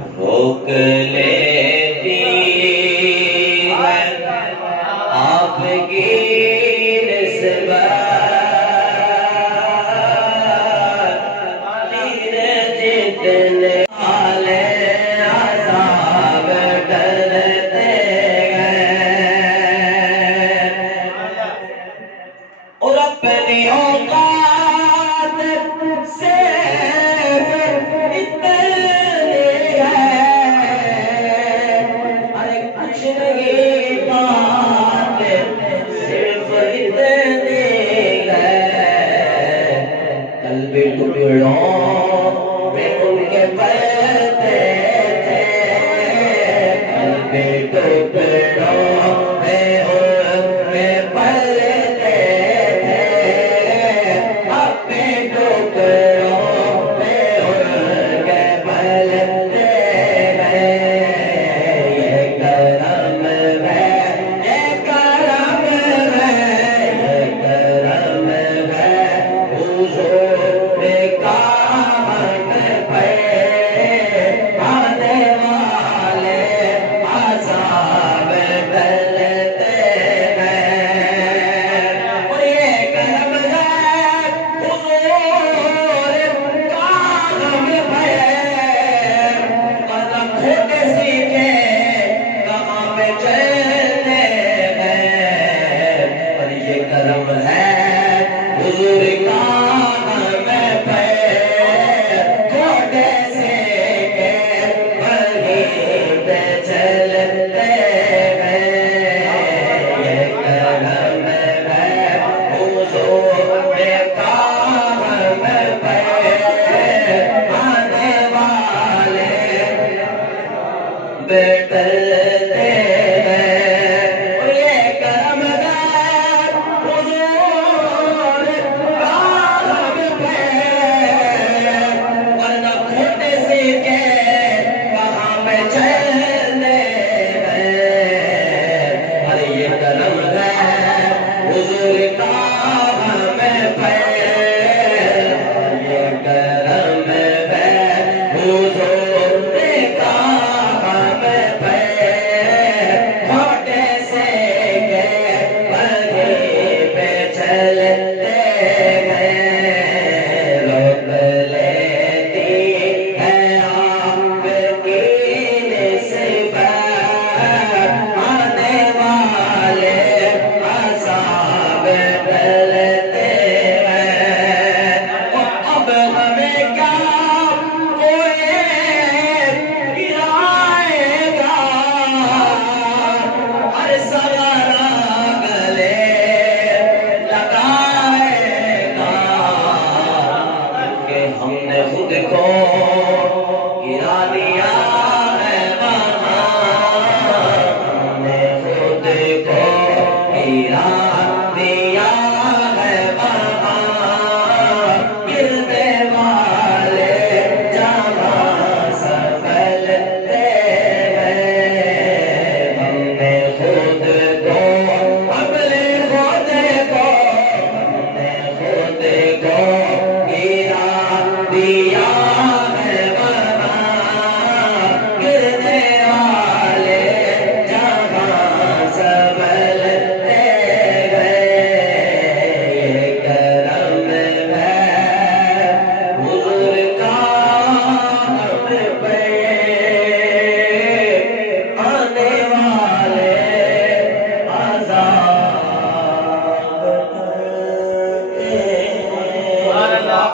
रोक लेती है आपकी निस्बत जितने वाले अज़ाब डरते हैं और अपनी औकात से उनके पलते थे टुकड़ों में उनके पलते थे अपने टुकड़ों में उनके पलते हैं ये करम है ये करम है ये करम है हुजूर का हमने खुद को गिरा दिया।